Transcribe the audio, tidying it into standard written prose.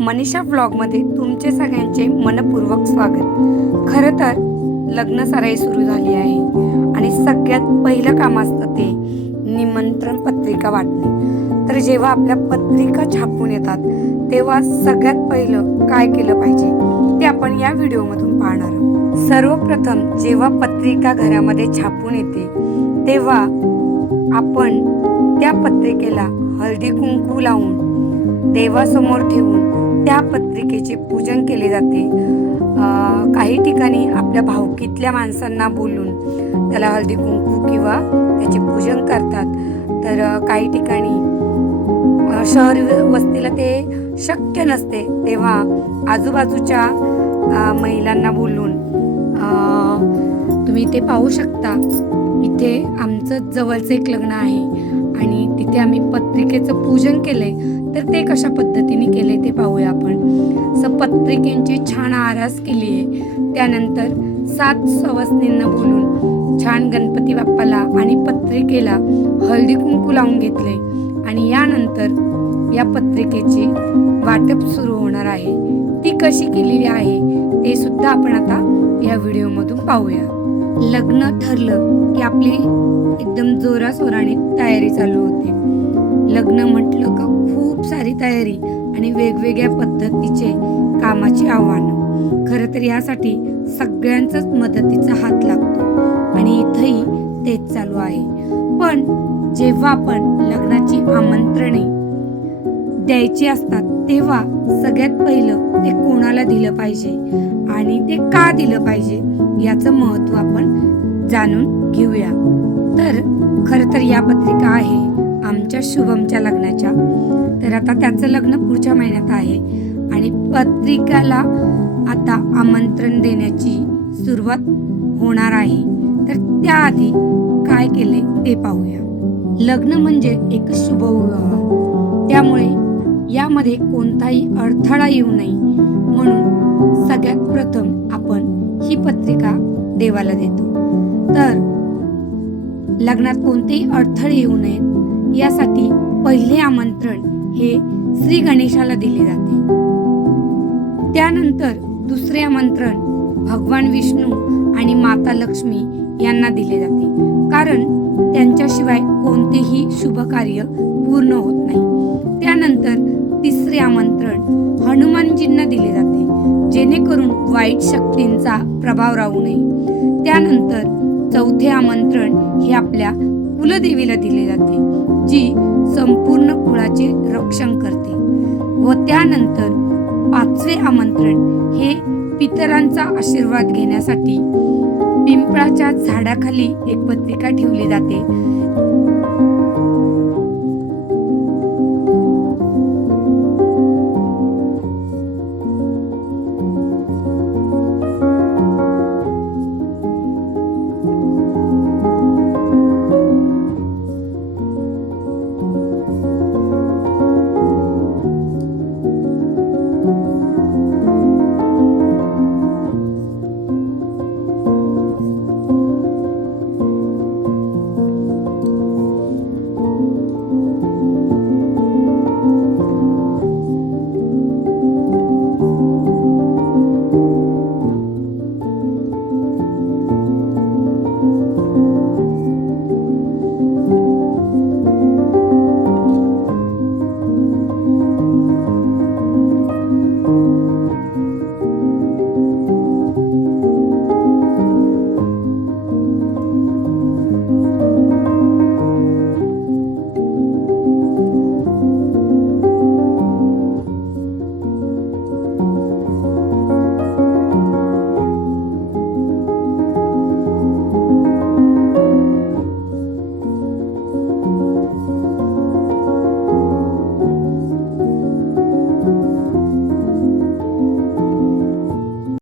मनीषा व्लॉगमध्ये तुमचे सगळ्यांचे मनपूर्वक स्वागत। खरं तर लग्न सराई सुरू झाली आहे आणि सगळ्यात पहिलं काम असतं ते निमंत्रण पत्रिका वाटणे। तर जेव्हा आपल्या पत्रिका छापून येतात तेव्हा सगळ्यात पहिलं काय केलं पाहिजे ते आपण या व्हिडिओमधून पाहणार आहोत। सर्वप्रथम जेव्हा पत्रिका घरामध्ये छापून येते तेव्हा आपण त्या पत्रिकेला हळदी कुंकू लावून देवासमोर ठेवून त्या पत्रिकेचे पूजन केले जाते। काही ठिकाणी आपल्या भावकीतल्या माणसांना बोलून त्याला हळदी कुंकू किंवा त्याचे पूजन करतात, तर काही ठिकाणी शहर वस्तीला ते शक्य नसते तेव्हा आजूबाजूच्या महिलांना बोलून तुम्ही ते पाहू शकता। इथे आमचं जवळचं एक लग्न आहे आणि तिथे आम्ही पत्रिकेचं पूजन केलंय, तर ते कशा पद्धतीने केले ते पाहूया आपण। पत्रिकेंची छान आरास केली आहे, त्यानंतर 7 सवसनींना बोलून छान गणपती बाप्पाला आणि पत्रिकेला हळदी कुंकू लावून घेतले आणि यानंतर या पत्रिकेची वाटप सुरू होणार आहे। ती कशी केलेली आहे ते सुद्धा आपण आता या व्हिडिओमधून पाहूया। लग्न ठरलं की आपली एकदम जोराशोराने तयारी चालू होते। लग्न म्हटलं का खूप सारी तयारी आणि वेगवेगळ्या पद्धतीचे कामाची आव्हानं। खरं तर यासाठी सगळ्यांचाच मदतीचा हात लागतो आणि इथंही तेच चालू आहे। पण जेव्हा आपण लग्नाची आमंत्रणे द्यायची असतात तेव्हा सगळ्यात पहिलं ते कोणाला दिलं पाहिजे आणि ते का दिलं पाहिजे याचं महत्त्व आपण जाणून घेऊया। तर खरं तर या पत्रिका आहे आमच्या शुभमच्या लग्नाच्या, तर आता त्याचं लग्न पुढच्या महिन्यात आहे आणि पत्रिकाला आता आमंत्रण देण्याची सुरुवात होणार आहे। तर त्याआधी काय केले ते पाहूया। लग्न म्हणजे एक शुभविवाह, त्यामुळे यामध्ये कोणताही अडथळा येऊ नये म्हणून सगळ्यात प्रथम आपण ही पत्रिका देवाला देतो। तर लग्नात कोणतेही अडथळे येऊ नयेत यासाठी पहिले आमंत्रण हे श्री गणेशाला दिले जाते। त्यानंतर दुसरे आमंत्रण भगवान विष्णू आणि माता लक्ष्मी यांना दिले जाते, कारण त्यांच्याशिवाय कोणतेही शुभ कार्य पूर्ण होत नाही। त्यानंतर तिसरे आमंत्रण हनुमानजींना दिले जाते, जेणेकरून वाईट शक्तींचा प्रभाव राहू नये। त्यानंतर चौथे आमंत्रण हे आपल्या कुलदेवीला दिले जाते, जी संपूर्ण कुळाचे रक्षण करते। व त्यानंतर 5वे आमंत्रण हे पितरांचा आशीर्वाद घेण्यासाठी पिंपळाच्या झाडाखाली एक पत्रिका ठेवली जाते।